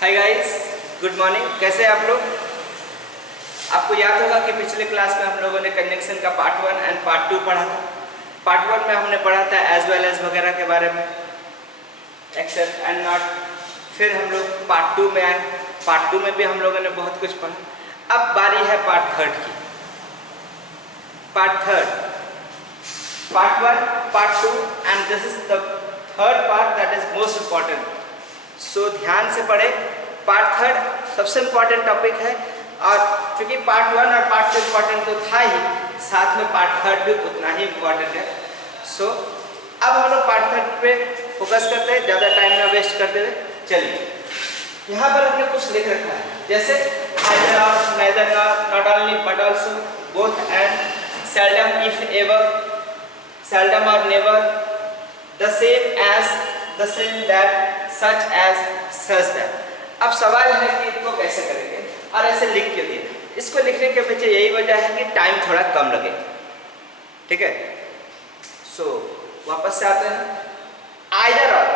Hi guys, good morning. कैसे हैं आप लोग? आपको याद होगा कि पिछले क्लास में हम लोगों ने कंजंक्शन का पार्ट 1 एंड पार्ट 2 पढ़ा था। पार्ट 1 में हमने पढ़ा था एज वेल एज वगैरह के बारे में, एक्सेप्ट एंड नॉट। फिर हम लोग पार्ट 2 में आए। पार्ट 2 में भी हम लोगों ने बहुत कुछ पढ़ा। अब बारी है पार्ट 3 की। Part 3, part 1, part 2 and this is the third part that is most important. So ध्यान से पढ़े। पार्ट 3 सबसे इम्पॉर्टेंट टॉपिक है, और क्योंकि पार्ट 1 और पार्ट 2 इम्पॉर्टेंट तो था ही, साथ में पार्ट 3 भी उतना ही इम्पॉर्टेंट है। सो अब हम लोग पार्ट 3 पे फोकस करते हैं, ज़्यादा टाइम ना वेस्ट करते हुए। चलिए, यहाँ पर हमने कुछ लिख रखा है, जैसे either or, neither nor, not only but also, both and, seldom if ever, seldom or never, the same as, the same that, such as, such that। अब सवाल है कि इसको कैसे करेंगे, और ऐसे लिख के दिए। इसको लिखने के पीछे यही वजह है कि टाइम थोड़ा कम लगे, ठीक है। सो वापस से आते हैं। आइदर और,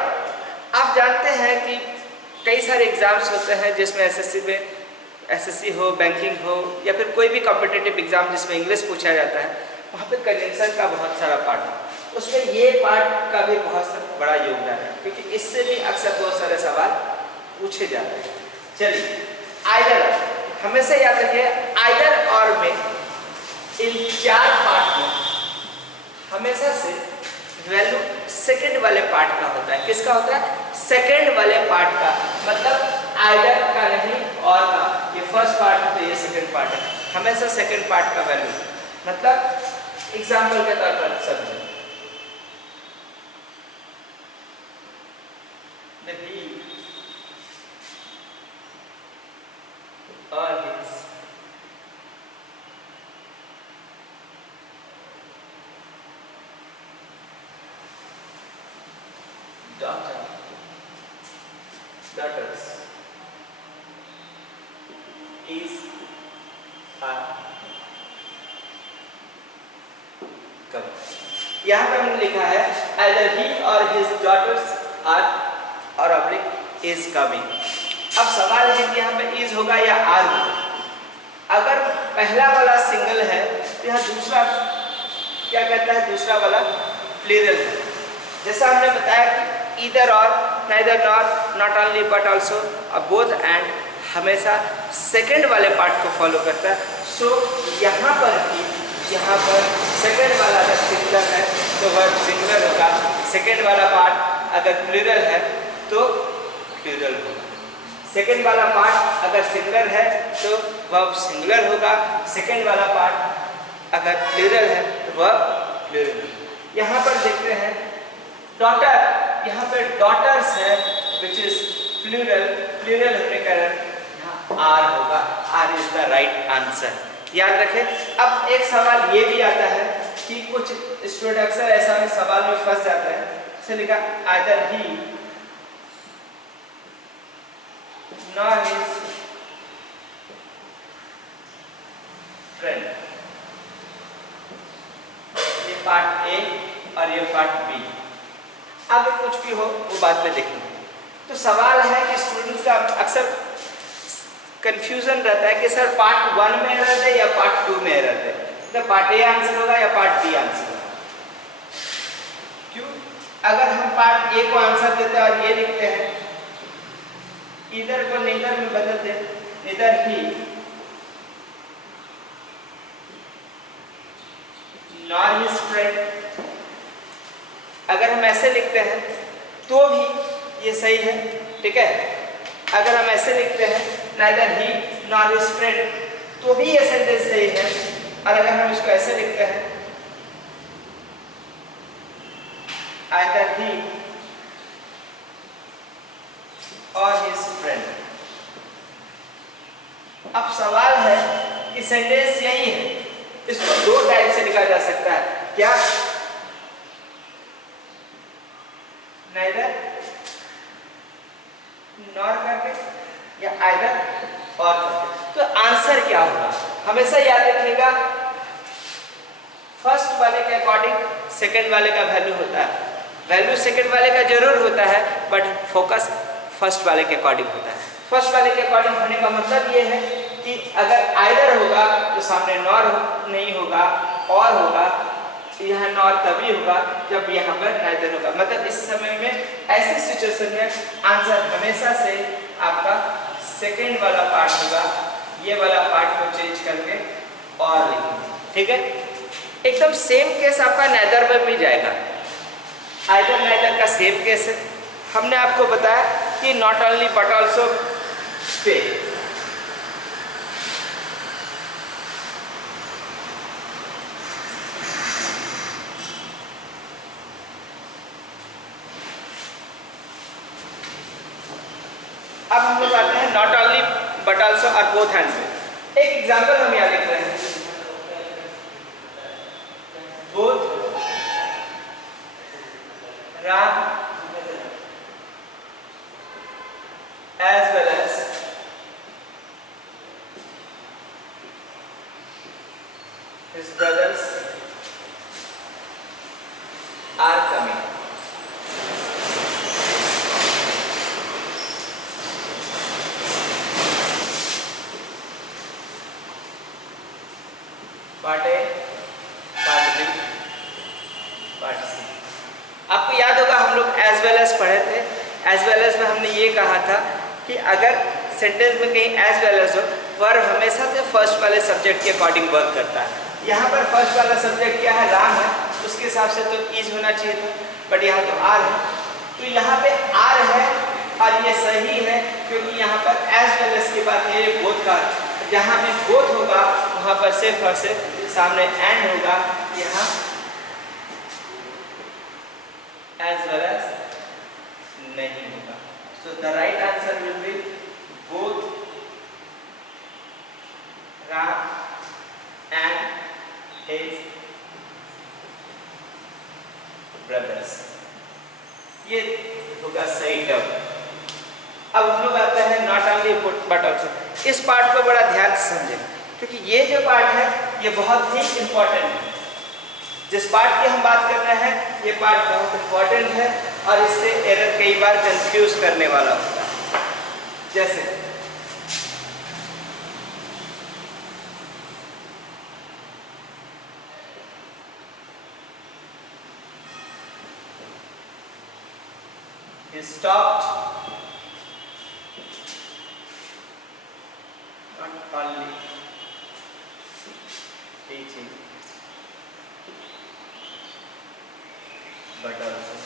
आप जानते हैं कि कई सारे एग्जाम्स होते हैं जिसमें एसएससी हो, बैंकिंग हो, या फिर कोई भी कॉम्पिटिटिव एग्जाम जिसमें इंग्लिश पूछा जाता है, वहाँ पे कंजंक्शन का बहुत सारा पार्ट है। उसमें ये पार्ट का भी बहुत बड़ा योगदान है, क्योंकि इससे भी अक्सर बहुत सारे सवाल पूछे जाते हैं। चलिए, आइदर हमेशा याद रखिए, आइदर और में इन 4 पार्ट में हमेशा से वैल्यू सेकंड वाले पार्ट का होता है। किसका होता है? सेकंड वाले पार्ट का। मतलब आइदर का नहीं, और का। ये फर्स्ट पार्ट है तो ये सेकंड पार्ट है, हमेशा सेकंड पार्ट का वैल्यू। मतलब एग्जाम्पल के तौर पर समझो, or his daughters is are कब। यहाँ पे हमने लिखा है either he or his daughters are और ऑब्लिक is coming। अब सवाल है कि यहाँ पे इज होगा या आर होगा। अगर पहला वाला सिंगल है तो यहाँ दूसरा क्या कहता है? दूसरा वाला प्लूरल है। जैसा हमने बताया कि ईदर और, neither nor, not only but also, और बोथ एंड हमेशा सेकंड वाले पार्ट को फॉलो करता है। सो यहाँ पर सेकंड वाला अगर सिंगुलर है तो वर्ब सिंगुलर होगा, सेकंड वाला पार्ट अगर प्लूरल है तो प्लूरल होगा। सेकेंड वाला पार्ट अगर सिंगुलर है तो वर्ब सिंगुलर होगा, सेकेंड वाला पार्ट अगर प्लूरल है तो वर्ब प्लूरल होगा। यहाँ पर देखते हैं डॉटर, यहाँ पे डॉटर्स है विच इज प्लूरल। प्लूरल होने के कारण यहाँ आर होगा। R is the right answer, याद रखें। अब एक सवाल ये भी आता है कि कुछ स्टूडेंट अक्सर ऐसा में सवाल में फंस जाते हैं। जैसे लिखा either he nor his friend। ये पार्ट ए और ये पार्ट बी। अब कुछ भी हो वो बाद में देखेंगे। तो सवाल है कि स्टूडेंट्स का अक्सर कंफ्यूजन रहता है कि सर पार्ट 1 में एरर है या पार्ट 2 में एरर है, तो पार्ट ए आंसर होगा या पार्ट बी आंसर होगा। क्यों? अगर हम पार्ट ए को आंसर देते हैं और ये लिखते हैं, इधर को नेदर में बदल दे, नेदर ही नॉर हिज फ्रेंड। अगर हम ऐसे लिखते हैं तो भी ये सही है, ठीक है। अगर हम ऐसे लिखते हैं नाइदर ही नॉर हिज फ्रेंड, तो भी ये सेंटेंस सही है। और अगर हम इसको ऐसे लिखते हैं आइदर ही और his friend। अब सवाल है कि सेंटेंस यही है, इसको 2 टाइप से लिखा जा सकता है। क्या? नाइदर नॉर करके या आइदर और करके। तो आंसर क्या होगा? हमेशा याद रखिएगा, फर्स्ट वाले के अकॉर्डिंग सेकंड वाले का वैल्यू होता है। वैल्यू सेकंड वाले का जरूर होता है, बट फोकस फर्स्ट वाले के अकॉर्डिंग होता है। फर्स्ट वाले के अकॉर्डिंग होने का मतलब ये है कि अगर आइदर होगा तो सामने नॉर नहीं होगा, और होगा, यहाँ नॉर तभी होगा जब यहाँ पर नाइदर होगा। मतलब इस समय में ऐसी सिचुएशन में आंसर हमेशा से आपका सेकेंड वाला पार्ट होगा, ये वाला पार्ट को चेंज करके और लिखेंगे, ठीक है। एकदम सेम केस आपका नाइदर में भी जाएगा, आइदर नाइदर का सेम केस है। हमने आपको बताया कि नॉट ओनली बट ऑल्सो पे। अब हम लोग आते हैं नॉट ओनली बट ऑल्सो और बोथ हैंड पे। एक एग्जाम्पल हम यहाँ लिख रहे हैं, both Ram as well as his brothers are coming. Part A, part B, part C. आपको याद होगा हम लोग एज वेल एज पढ़े थे। एज वेल एज में हमने ये कहा था कि अगर सेंटेंस में कहीं एज वेल एज हो, वर्ब हमेशा से फर्स्ट वाले सब्जेक्ट के अकॉर्डिंग वर्क करता है। यहाँ पर फर्स्ट वाला सब्जेक्ट क्या है, राम है, उसके हिसाब से तो इज होना चाहिए था, बट यहाँ तो आर है, तो यहाँ पे आर है और ये सही है क्योंकि यहाँ पर एज वेल एज के बाद ये बोथ का, जहाँ भी बोथ होगा वहाँ पर सिर्फ और सिर्फ सामने एंड होगा, यहाँ एज वेल एज नहीं होगा। So the right answer will be both Ram and his brothers, ये होगा सही टर्म। अब हम लोग आते हैं नॉट ओनली बट ऑल्सो। इस पार्ट को बड़ा ध्यान से समझें क्योंकि ये जो पार्ट है ये बहुत ही इंपॉर्टेंट है। जिस पार्ट की हम बात कर रहे हैं ये पार्ट बहुत इंपॉर्टेंट है और इससे एरर कई बार कंफ्यूज करने वाला होता है। जैसे he stopped not only teaching but also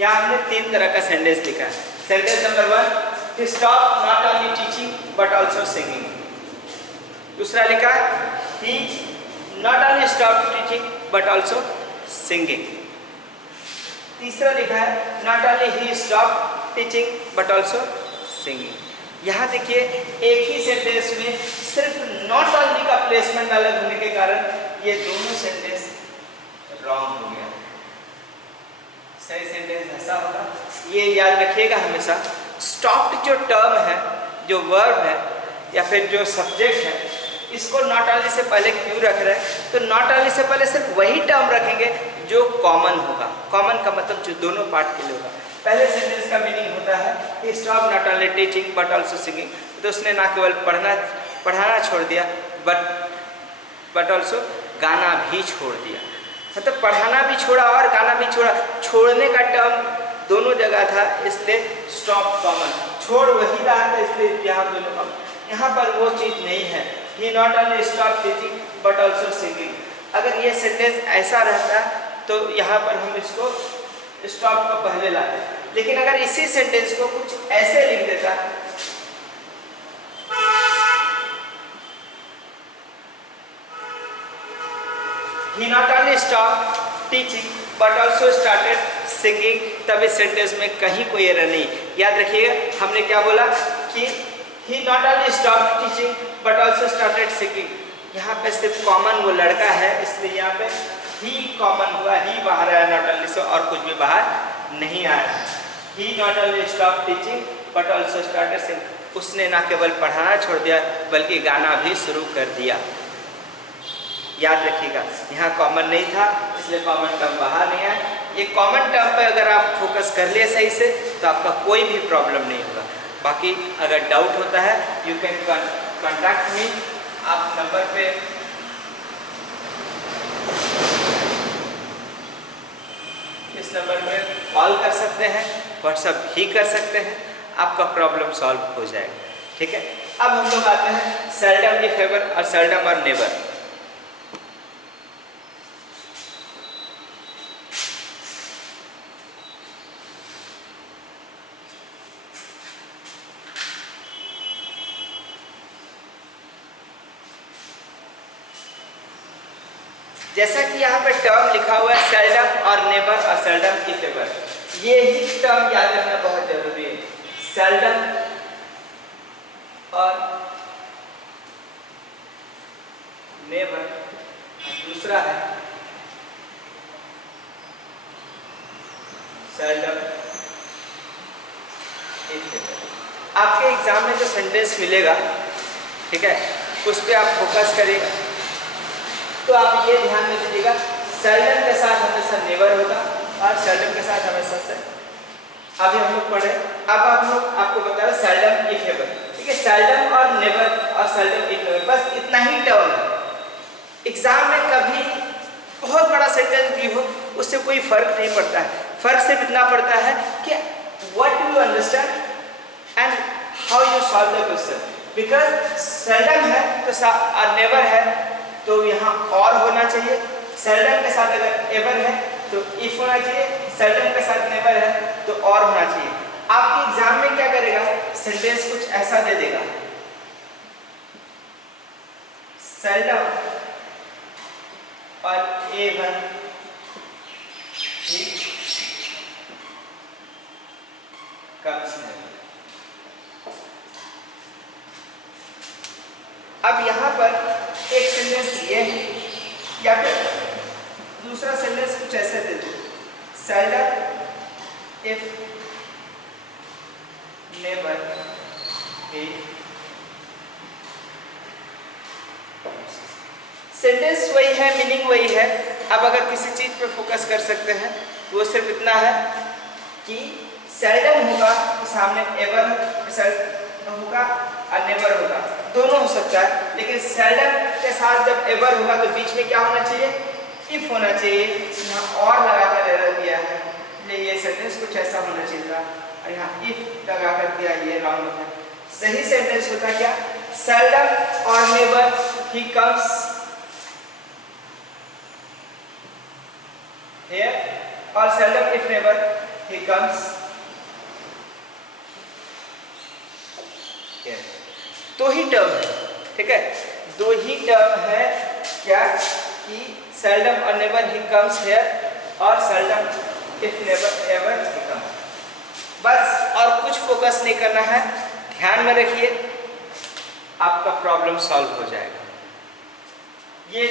यहाँ हमने तीन तरह का सेंटेंस लिखा है। Sentence number 1, he stopped not only teaching but also singing। दूसरा लिखा he not only stopped teaching but also singing। तीसरा लिखा है not only he stopped teaching but also singing। यहाँ देखिए एक ही सेंटेंस में सिर्फ नॉट ओनली का प्लेसमेंट अलग होने के कारण ये दोनों सेंटेंस रॉन्ग हो गया। सही सेंटेंस ऐसा होगा, ये याद रखिएगा हमेशा, स्टॉप्ड जो टर्म है, जो वर्ब है या फिर जो सब्जेक्ट है, इसको नॉट ओनली से पहले क्यों रख रहे हैं, तो नॉट ओनली से पहले सिर्फ वही टर्म रखेंगे जो कॉमन होगा। कॉमन का मतलब जो दोनों पार्ट के लिए होगा। पहले सेंटेंस का मीनिंग होता है कि stop not only teaching but also singing, तो उसने ना केवल पढ़ाना छोड़ दिया बट ऑल्सो गाना भी छोड़ दिया। मतलब पढ़ाना भी छोड़ा और गाना भी छोड़ा, छोड़ने का टर्म दोनों जगह था, इसलिए स्टॉप कॉमन, छोड़ वही रहा था इसलिए यहाँ दोनों कॉमन। यहाँ पर वो चीज़ नहीं है। He not only stop teaching but also singing. अगर ये सेंटेंस ऐसा रहता तो यहाँ पर हम इसको स्टॉप को पहले लाते, लेकिन अगर इसी सेंटेंस को कुछ ऐसे लिख देता, he not only stopped teaching but also started singing, तब इस सेंटेंस में कहीं कोई एरर नहीं। याद रखिएगा हमने क्या बोला कि he not only stopped teaching but also started singing। यहाँ पे सिर्फ कॉमन वो लड़का है, इसलिए यहाँ पे ही कॉमन हुआ, ही बाहर आया नॉट ओनली से, और कुछ भी बाहर नहीं आया। He not only stop teaching but also started singing. उसने ना केवल पढ़ाना छोड़ दिया बल्कि गाना भी शुरू कर दिया। याद रखिएगा यहाँ कॉमन नहीं था इसलिए कॉमन टर्म बाहर नहीं आया। ये कॉमन टर्म पे अगर आप फोकस कर लिए सही से तो आपका कोई भी प्रॉब्लम नहीं होगा। बाकी अगर डाउट होता है यू कैन कॉन्टैक्ट मी। आप नंबर पे इस नंबर में कॉल कर सकते हैं, व्हाट्सएप भी कर सकते हैं, आपका प्रॉब्लम सॉल्व हो जाएगा। ठीक है, अब हम लोग आते हैं सेल्डम इफ एवर और सेल्डम और नेवर। जैसा कि यहाँ पे टर्म लिखा हुआ है सेल्डम और नेवर और सेल्डम इफ एवर, ये ही टर्म याद रखना बहुत जरूरी है। सेल्डम और नेवर, दूसरा है सेल्डम इफ एवर। आपके एग्जाम में जो सेंटेंस मिलेगा, ठीक है, उस पर आप फोकस करिएगा। तो आप ये ध्यान में दीजिएगा सेल्डम के साथ हमेशा नेवर होगा और सेल्डम के साथ हमेशा से। अभी हम लोग पढ़े, अब आपको बता रहे सेल्डम इफ एवर। ठीक है, सेल्डम और नेवर और सेल्डम इफ एवर, बस इतना ही टर्म है। एग्जाम में कभी बहुत बड़ा सेंटेंस भी हो उससे कोई फर्क नहीं पड़ता है। फर्क सिर्फ इतना पड़ता है कि what you understand and how you solve the question. Because seldom है तो नेवर है तो यहाँ और होना चाहिए, सेल्डम के साथ अगर एवर है तो इफ होना चाहिए, सेल्डम के साथ नेवर है तो और होना चाहिए। आपके एग्जाम में क्या करेगा, सेंटेंस कुछ ऐसा दे देगा, सेल्डम और एवर कम्स नेवर। अब यहाँ पर एक सेंटेंस ये है या फिर दूसरा सेंटेंस कुछ ऐसे दे दो, seldom if never he. Sentence वही है, मीनिंग वही है। अब अगर किसी चीज पे फोकस कर सकते हैं तो वो सिर्फ इतना है कि सेल्डम होगा तो सामने एवर होगा और नेवर होगा, दोनों हो सकता है। लेकिन सेल्डम के साथ जब एवर होगा तो बीच में क्या होना चाहिए, इफ होना चाहिए। यहाँ और लगाकर एरर दिया है, ये सेंटेंस कुछ ऐसा होना चाहिए था और यहाँ इफ लगाकर दिया, ये रॉन्ग है। सही सेंटेंस होता क्या, सेल्डम और नेवर ही कम्स हियर और seldom if never he comes here. दो ही टर्म है, ठीक है, दो ही टर्म है क्या कि सेल्डम और नेवर ही कम्स हियर और seldom if never ever he comes. बस और कुछ फोकस नहीं करना है, ध्यान में रखिए, आपका प्रॉब्लम सॉल्व हो जाएगा। ये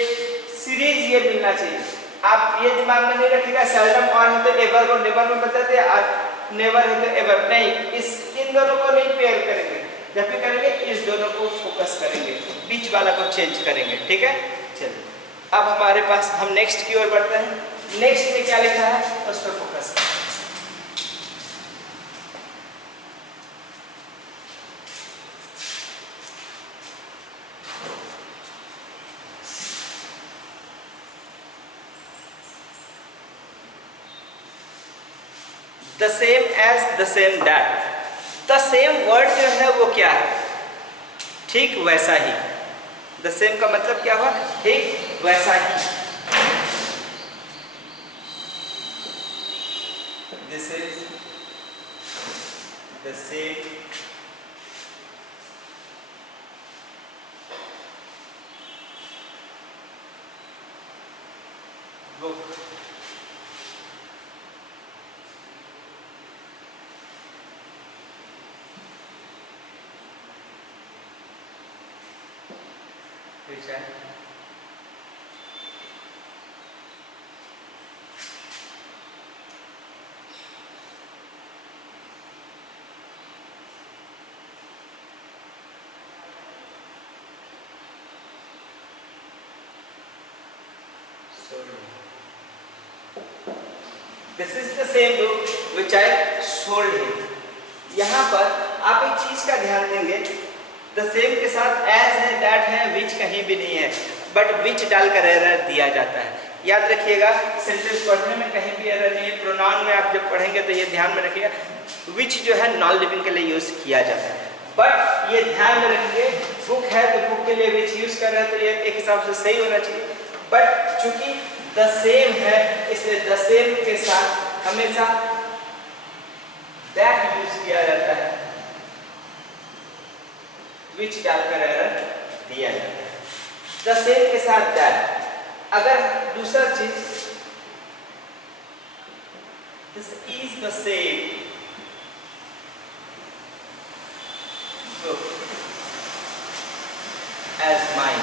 सीरीज ये मिलना चाहिए। आप ये दिमाग में नहीं रखिएगा सेल्डम और है तो एवर को नेवर में बताते और नेवर है तो एवर नहीं, इन दोनों को नहीं पेयर करेंगे। जब भी करेंगे इस दोनों को फोकस करेंगे, बीच वाला को चेंज करेंगे। ठीक है, चलिए अब हमारे पास हम नेक्स्ट की ओर बढ़ते हैं। नेक्स्ट में क्या लिखा है उस पर फोकस करें। The same as, the same that. The same word जो है वो क्या है, ठीक वैसा ही। द सेम का मतलब क्या हुआ? ठीक वैसा ही। This is the same book which है this is the same book which I sold him. यहाँ पर आप एक चीज का ध्यान देंगे, द सेम के साथ एज है, दैट है, विच कहीं भी नहीं है, बट विच डालकर एरर दिया जाता है। याद रखिएगा, सेंटेंस पढ़ने में कहीं भी एरर नहीं है। प्रोनाउन में आप जब पढ़ेंगे तो ये ध्यान में रखिएगा, विच जो है नॉन लिविंग के लिए यूज किया जाता है। बट ये ध्यान में रखिए, बुक है तो बुक के लिए विच यूज कर रहे हैं तो ये एक हिसाब से सही होना चाहिए। बट चूंकि द सेम है इसलिए द सेम के साथ हमेशा दैट यूज किया जाता है, विच डालकर एरर दिया जाता है। द सेम के साथ दैट। अगर दूसरा चीज this is the same as mine.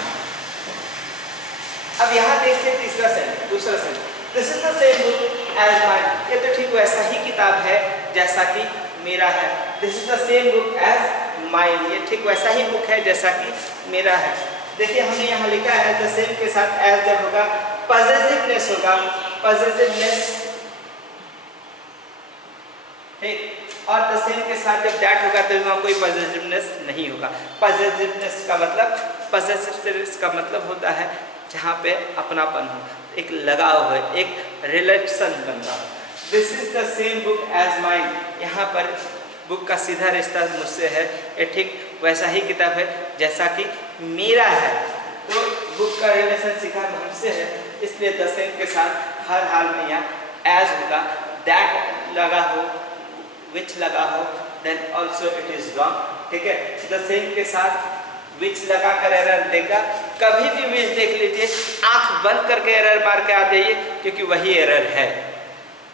अब यहां देखते हैं तीसरा सेंटेंस, दूसरा sentence, this is the same book as mine. ये तो ठीक वैसा ही किताब है जैसा कि मेरा है। This is the same book as mine, ये ठीक वैसा ही बुक है जैसा कि मेरा है। देखिए हमने यहाँ लिखा है द सेम के साथ एज जब होगा पॉजिटिवनेस होगा, पॉजिटिवनेस, ठीक। और द सेम के साथ जब दैट होगा तो वहाँ कोई पॉजिटिवनेस नहीं होगा। पॉजिटिवनेस का मतलब, पॉजिटिवनेस का मतलब होता है जहाँ पे अपनापन हो, एक लगाव हो, एक रिलेशन बन रहा हो। This is the same book as mine, यहाँ पर बुक का सीधा रिश्ता मुझसे है, ये ठीक वैसा ही किताब है जैसा कि मेरा है। तो बुक का रिलेशन सीधा मुझसे है, इसलिए द सेम के साथ हर हाल में यहाँ एज होगा। दैट लगा हो, विच लगा हो, then also it is wrong, ठीक है। द सेम के साथ विच लगा कर एरर देगा। कभी भी विच देख लीजिए, आंख बंद करके एरर मार के आ जाइए, क्योंकि वही एरर है।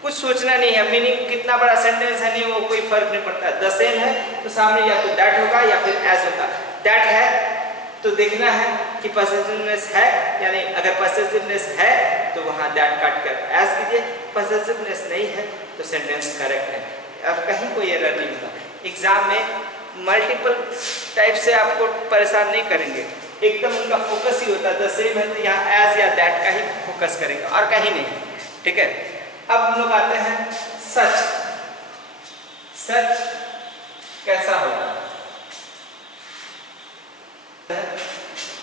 कुछ सोचना नहीं है, मीनिंग कितना बड़ा सेंटेंस है नहीं वो कोई फर्क नहीं पड़ता। द सेम है तो सामने या तो दैट होगा या फिर एज होगा। दैट है तो देखना है कि पॉसेसिवनेस है, यानी अगर पॉसेसिवनेस है तो वहाँ दैट काट कर एज कीजिए, पॉसेसिवनेस नहीं है तो सेंटेंस करेक्ट है। अब कहीं कोई एरर नहीं होगा। एग्जाम में मल्टीपल टाइप से आपको परेशान नहीं करेंगे, एकदम उनका फोकस ही होता है। द सेम है तो यहाँ एज या दैट का ही फोकस करेंगे और कहीं नहीं, ठीक है। अब हम लोग आते हैं सच। सच कैसा होगा?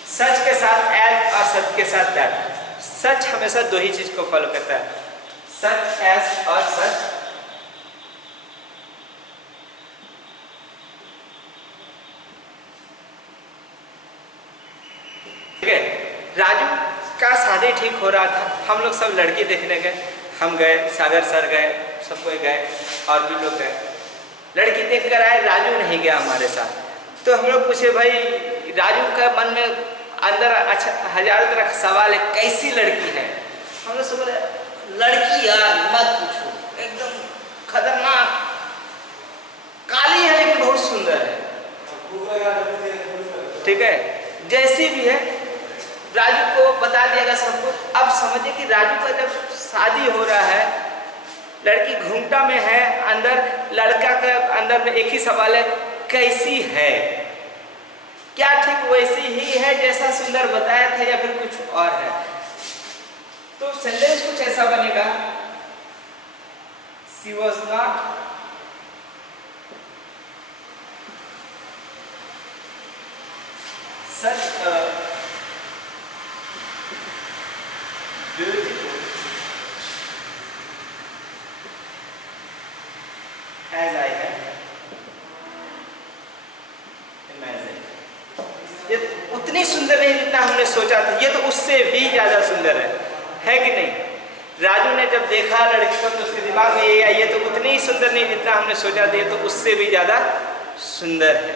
सच के साथ एज और सच के साथ दैट। सच हमेशा दो ही चीज को फॉलो करता है, सच एज और सच। ठीक है, राजू का शादी ठीक हो रहा था, हम लोग सब लड़की देखने गए, हम गए, सागर सर गए, सब कोई गए और भी लोग गए। लड़की देख कर आए, राजू नहीं गया हमारे साथ। तो हम लोग पूछे भाई राजू का मन में अंदर अच्छा हजारों तरह सवाल है, कैसी लड़की है? हम लोग सब बोले लड़की यार मत पूछो, एकदम खतरनाक, काली है लेकिन बहुत सुंदर है, ठीक है। जैसी भी है राजू को बता दिया सबको। अब समझिए कि राजू का जब शादी हो रहा है, लड़की घूंघटा में है, अंदर लड़का का अंदर में एक ही सवाल है, कैसी है? क्या ठीक वैसी ही है जैसा सुंदर बताया था या फिर कुछ और है? तो सेंटेंस कुछ ऐसा बनेगा, she was not such a beautiful as I had imagined. ये तो उतनी सुंदर नहीं जितना हमने सोचा था, ये तो उससे भी ज़्यादा सुंदर है कि नहीं? राजू ने जब देखा लड़की को तो उसके दिमाग में ये आई, ये तो उतनी ही सुंदर नहीं जितना हमने सोचा था, ये तो उससे भी ज़्यादा सुंदर है।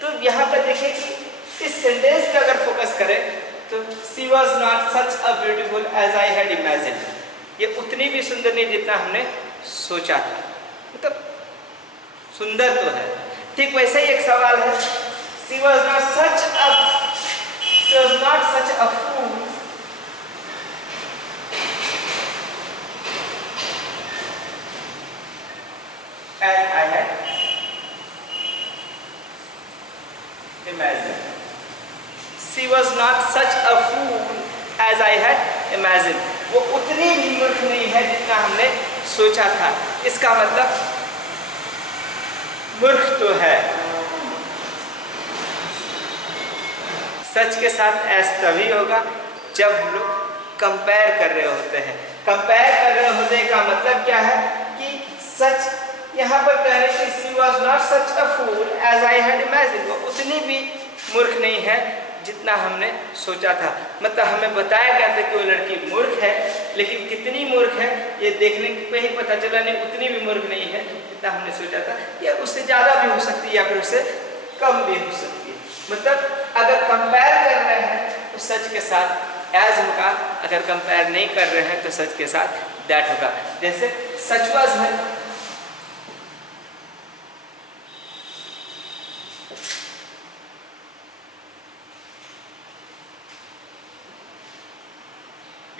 तो यहाँ पर देखिए कि इस सेंटेंस पे अगर फोकस करें तो she was not such a beautiful as I had imagine, ये उतनी भी सुंदर नहीं जितना हमने सोचा था, मतलब सुंदर तो है। ठीक वैसे ही एक सवाल है, she was not such a fool as I had imagined. She was not such a fool as I had imagined. वो उतनी भी मूर्ख नहीं है जितना हमने सोचा था। इसका मतलब मूर्ख तो है। सच के साथ ऐस तभी होगा जब हम लोग कंपेयर कर रहे होते हैं। कंपेयर कर रहे होने का मतलब क्या है कि सच यहाँ पर कह रहे हैं कि she was not such a fool as I had imagined, वो उतनी भी मूर्ख नहीं है जितना हमने सोचा था। मतलब हमें बताया गया था कि वो लड़की मूर्ख है, लेकिन कितनी मूर्ख है ये देखने पे ही पता चला, नहीं उतनी भी मूर्ख नहीं है जितना हमने सोचा था, या उससे ज़्यादा भी हो सकती है या फिर उससे कम भी हो सकती है। मतलब अगर कंपेयर कर रहे हैं तो सच के साथ एज होगा, अगर कंपेयर नहीं कर रहे हैं तो सच के साथ दैट होगा। जैसे सच वाज है,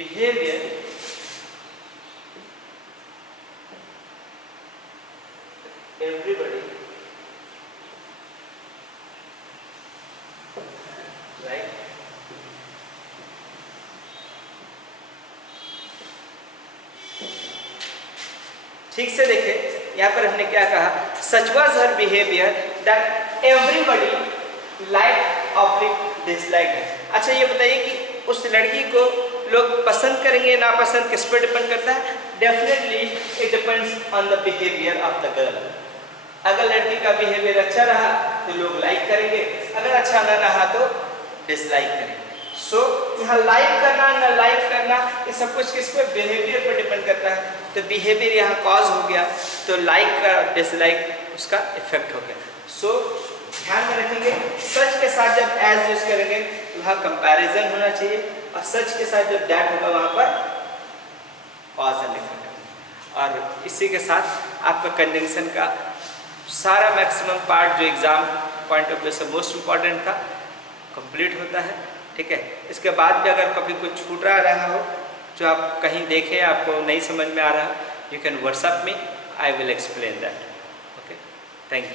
behavior everybody right ठीक से देखे यहाँ पर हमने क्या कहा, such was her behaviour that everybody like oblique dislike है। अच्छा ये बताइए कि उस लड़की को लोग पसंद करेंगे ना पसंद किस पर डिपेंड करता है? Definitely it depends on the behaviour of the girl. अगर लड़की का बिहेवियर अच्छा रहा तो लोग लाइक करेंगे, अगर अच्छा ना रहा तो डिसलाइक करेंगे। सो यहाँ लाइक करना ना लाइक करना ये सब कुछ किस पे? बिहेवियर पर डिपेंड करता है। तो बिहेवियर यहाँ कॉज हो गया, तो लाइक का डिसलाइक उसका इफेक्ट हो गया। सो ध्यान में रखेंगे सच के साथ जब एज यूज करेंगे तो वहाँ कंपैरिजन होना चाहिए, और सच के साथ जब दैट होगा वहाँ पर कॉज एंड इफेक्ट। और इसी के साथ आपका कंजंक्शन का सारा मैक्सिमम पार्ट जो एग्जाम पॉइंट ऑफ व्यू से मोस्ट इम्पॉर्टेंट था कंप्लीट होता है। ठीक है, इसके बाद भी अगर कभी कुछ छूट रहा हो जो आप कहीं देखें आपको नहीं समझ में आ रहा, you can WhatsApp me, I will explain that. Okay, thank you.